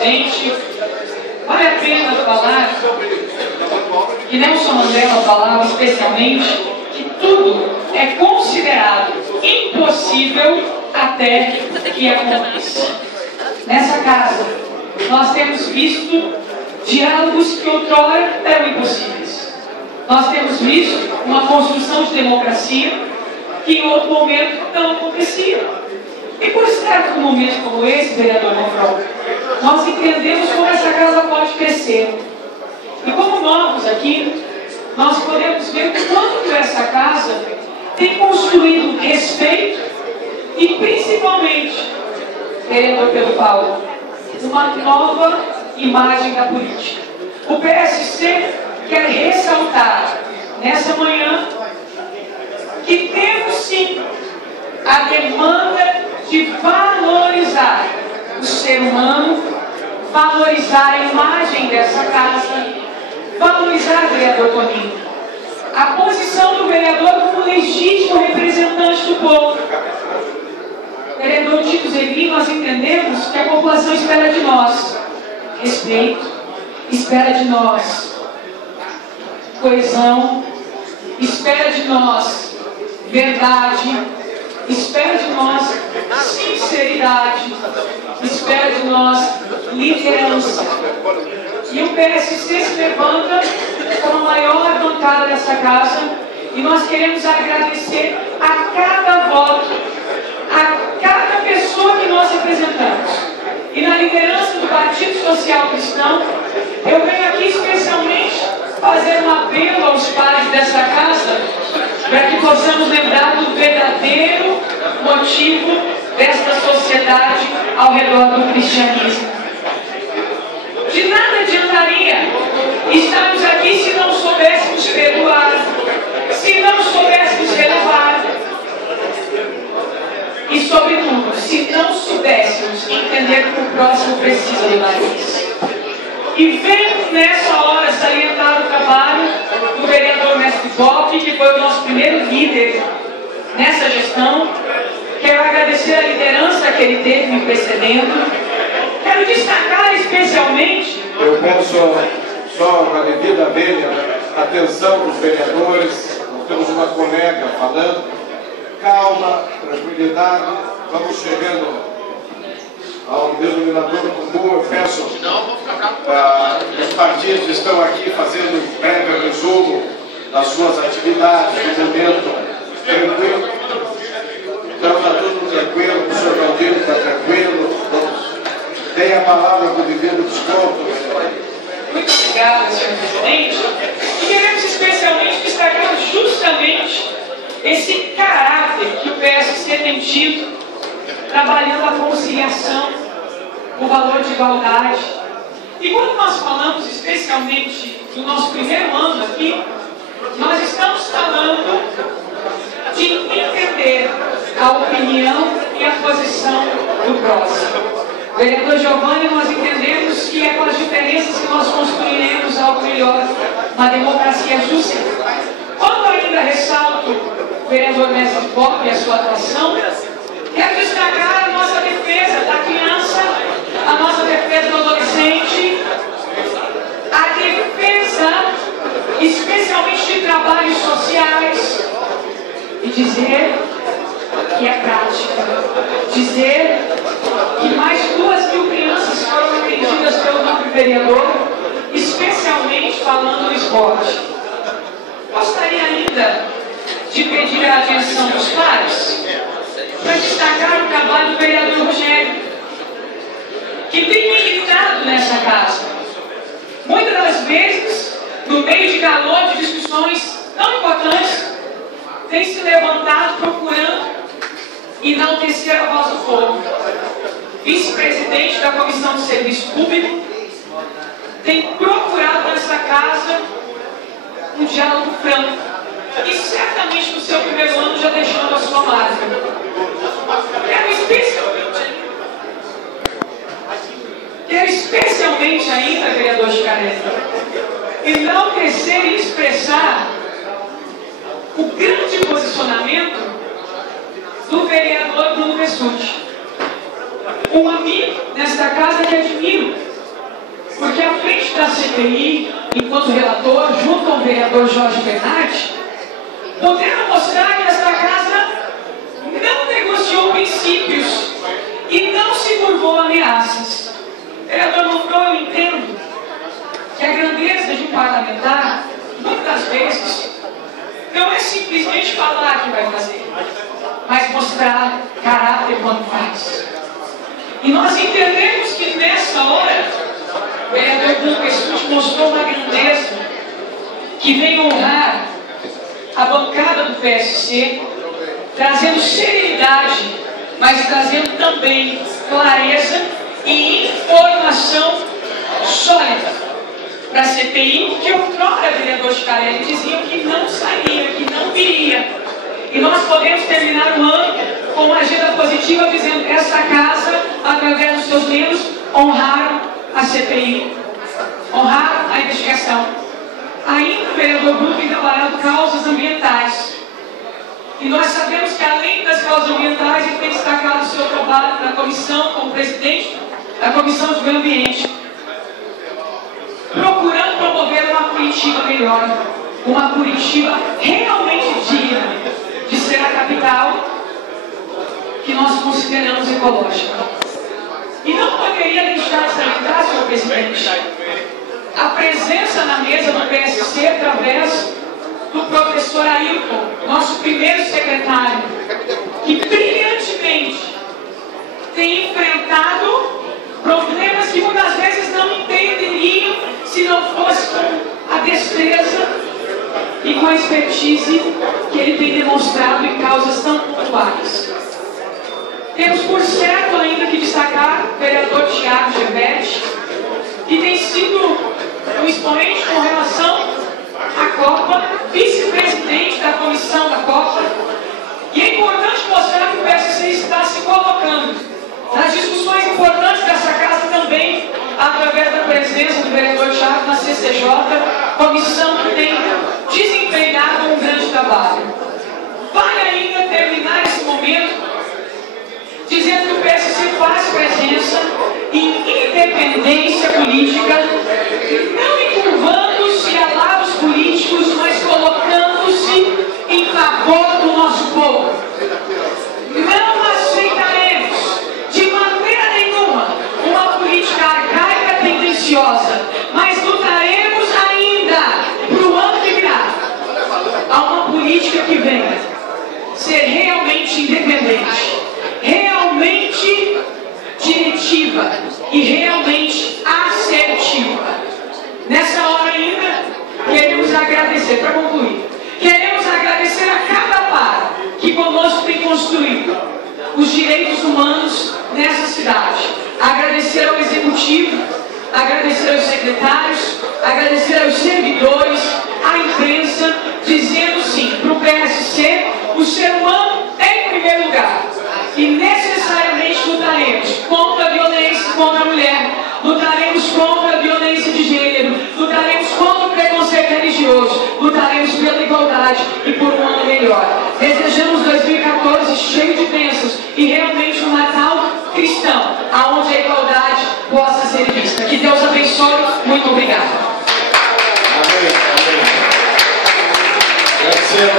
presidente. Vale a pena falar, e Nelson Mandela falava especialmente, que tudo é considerado impossível até que aconteça. Nessa casa, nós temos visto diálogos que outrora eram impossíveis. Nós temos visto uma construção de democracia que em outro momento não acontecia. E por certo, num momento como esse, vereador Manfron, nós entendemos como essa casa pode crescer. E como novos aqui, nós podemos ver o quanto essa casa tem construído respeito e, principalmente, vereador Pedro Paulo, uma nova imagem da política. O PSC quer ressaltar, nessa manhã, que temos sim a demanda de valorizar o ser humano, valorizar a imagem dessa casa, valorizar o vereador Toninho, a posição do vereador como legítimo representante do povo. Vereador Tito Zerbi, nós entendemos que a população espera de nós respeito, espera de nós coesão, espera de nós verdade, espera de nós sinceridade, espera de nós liderança. E o PSC se levanta como a maior bancada dessa casa e nós queremos agradecer a cada voto, a cada pessoa que nós representamos. E na liderança do Partido Social Cristão, eu venho aqui especialmente fazer um apelo aos pais dessa casa para que possamos lembrar do verdadeiro motivo desta sociedade ao redor do cristianismo. De nada adiantaria estarmos aqui se não soubéssemos perdoar, se não soubéssemos relevar e, sobretudo, se não soubéssemos entender que o próximo precisa de nós. E venho nessa hora salientar o trabalho do vereador Mestre Bob, que foi o nosso primeiro líder nessa gestão. Quero agradecer a liderança que ele teve me precedendo. Quero destacar especialmente... Eu peço só uma devida atenção dos vereadores. Nós temos uma colega falando. Calma, tranquilidade. Vamos chegando ao denominador comum. Eu peço os partidos estão aqui fazendo um breve resumo das suas atividades no momento tranquilo. Então está tudo tranquilo, o senhor Galdino está tranquilo. Tem a palavra com o devido desconto. Muito obrigada, senhor presidente. E queremos especialmente destacar justamente esse caráter que o PSC tem tido, trabalhando a conciliação, o valor de igualdade. E quando nós falamos especialmente do nosso primeiro ano aqui, nós estamos falando de entender a opinião e a posição do próximo. Vereador Giovanni, nós entendemos que é com as diferenças que nós construiremos algo melhor, uma democracia justa. Quando ainda ressalto o vereador Mestre Bob e a sua atuação, quero destacar a nossa defesa da criança, a nossa defesa do adolescente, a defesa especialmente de trabalhos sociais, e dizer que é prática, dizer que mais 2.000 crianças foram atendidas pelo nosso vereador, especialmente falando do esporte. Gostaria ainda de pedir a atenção dos pais para destacar o trabalho do vereador Rogério, que tem militado nessa casa. Muitas das vezes, no meio de calor de discussões tão importantes, tem se levantado procurando enaltecer a voz do povo. Vice-presidente da Comissão de Serviço Público, tem procurado nessa casa um diálogo franco e certamente no seu primeiro ano já deixando a sua marca. Quero especialmente ainda, vereador Chicareta, enaltecer e expressar o grande posicionamento do vereador Bruno Pessutti, um amigo nesta casa que admiro, CPI, enquanto relator, junto com o vereador Jorge Bernardi, podendo mostrar que esta casa não negociou princípios e não se curvou a ameaças. Vereador Monfron, eu entendo que a grandeza de um parlamentar, muitas vezes, não é simplesmente falar que vai fazer, mas mostrar caráter quando faz. E nós entendemos que nessa hora, o vereador Lucas mostrou uma grandeza que vem honrar a bancada do PSC, trazendo serenidade, mas trazendo também clareza e informação sólida para a CPI, que outrora, vereador Chicarelli, diziam que não sairia, que não viria. E nós podemos terminar o ano com uma agenda positiva, dizendo que esta casa, através dos seus membros, honraram a CPI, honraram a investigação. Ainda o vereador Bruno tem trabalhado causas ambientais. E nós sabemos que, além das causas ambientais, ele tem destacado o seu trabalho na comissão, como presidente da Comissão de Meio Ambiente, procurando promover uma Curitiba melhor, uma Curitiba realmente digna de ser a capital que nós consideramos ecológica. E não poderia deixar de salientar, senhor presidente, a presença na mesa do PSC através do professor Ailton, nosso primeiro secretário, que brilhantemente tem enfrentado problemas que muitas vezes não entenderiam se não fosse com a destreza e com a expertise que ele tem demonstrado em causas tão pontuais. Temos por certo ainda que destacar o vereador Thiago Gevetti, que tem sido um expoente com relação à Copa, vice-presidente da comissão da Copa, e é importante mostrar que o PSC está se colocando nas discussões importantes dessa casa também, através da presença do vereador Thiago na CCJ, comissão que tem desempenhado um grande trabalho. Vale ainda terminar esse momento dizendo que o PSC faz presença em independência política, não encurvando-se a lados políticos, mas colocando-se em favor do nosso povo. Não aceitaremos de maneira nenhuma uma política arcaica tendenciosa, mas lutaremos ainda para o ano que virá a uma política que venha ser realmente independente, realmente diretiva e realmente assertiva. Nessa hora ainda, queremos agradecer, para concluir, queremos agradecer a cada par que conosco tem construído os direitos humanos nessa cidade. Agradecer ao Executivo, agradecer aos secretários, agradecer aos servidores, à imprensa, dizendo sim, para o PSC, o ser humano é em primeiro lugar. E necessariamente lutaremos contra a violência contra a mulher, lutaremos contra a violência de gênero, lutaremos contra o preconceito religioso, lutaremos pela igualdade e por um ano melhor. Desejamos 2014 cheio de bênçãos e realmente um Natal cristão, onde a igualdade possa ser vista. Que Deus abençoe. Muito obrigado. Amém. Amém.